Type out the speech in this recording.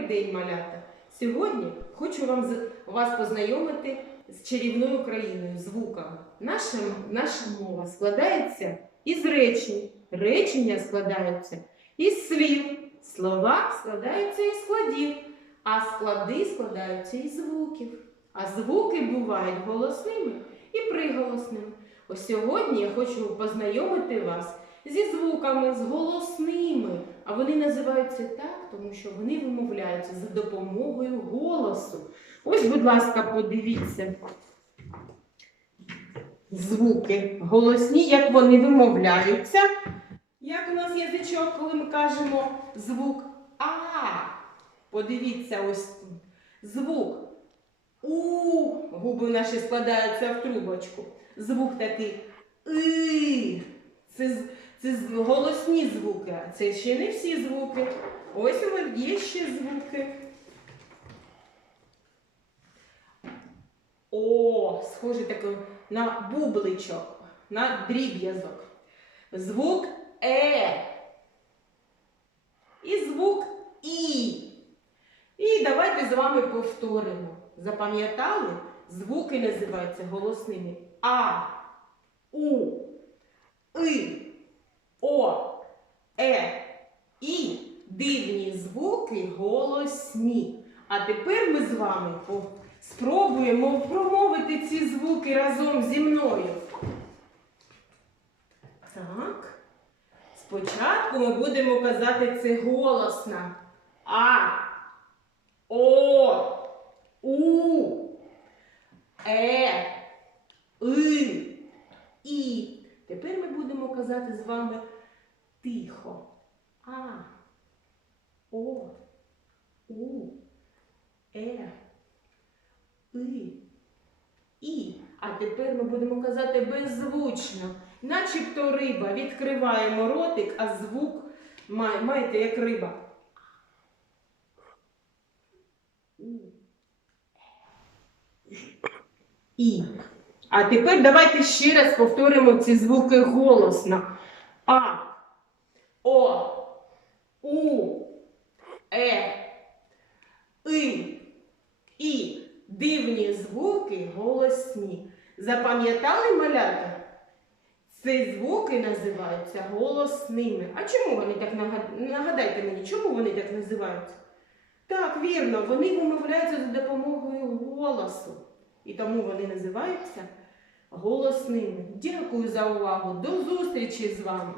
Добрий день, малята! Сьогодні хочу вам вас познайомити з чарівною країною, звуками. Наша, наша мова складається із речень. Речення складаються із слів. Слова складаються із складів, а склади складаються із звуків. А звуки бувають голосними і приголосними. Ось сьогодні я хочу познайомити вас зі звуками, з голосними. А вони називаються так, тому що вони вимовляються за допомогою голосу. Ось, будь ласка, подивіться. Звуки голосні, як вони вимовляються. Як у нас язичок, коли ми кажемо звук А. Подивіться ось. Звук У. Губи наші складаються в трубочку. Звук такий И. Це, це голосні звуки, а це ще не всі звуки. Ось у нас є ще звуки. О, схоже таке на бубличок, на дріб'язок. Звук Е. І звук І. І давайте з вами повторимо. Запам'ятали? Звуки називаються голосними А, У, И, О, Е, І. Дивні звуки голосні. А тепер ми з вами спробуємо промовити ці звуки разом зі мною. Так. Спочатку ми будемо казати це голосно. А, О, У, Е, И, І. Тепер ми будемо казати з вами тихо. А, О, У, Е, И, І. А тепер ми будемо казати беззвучно. Начебто риба. Відкриваємо ротик, а звук має, маєте як риба. І. А тепер давайте ще раз повторимо ці звуки голосно. А, О, У, Е, И, І. Дивні звуки голосні. Запам'ятали малята? Ці звуки називаються голосними. А чому вони так нагад- нагадайте мені, чому вони так називаються? Так, вірно, вони вимовляються за допомогою голосу. І тому вони називаються голосними. Дякую за увагу. До зустрічі з вами!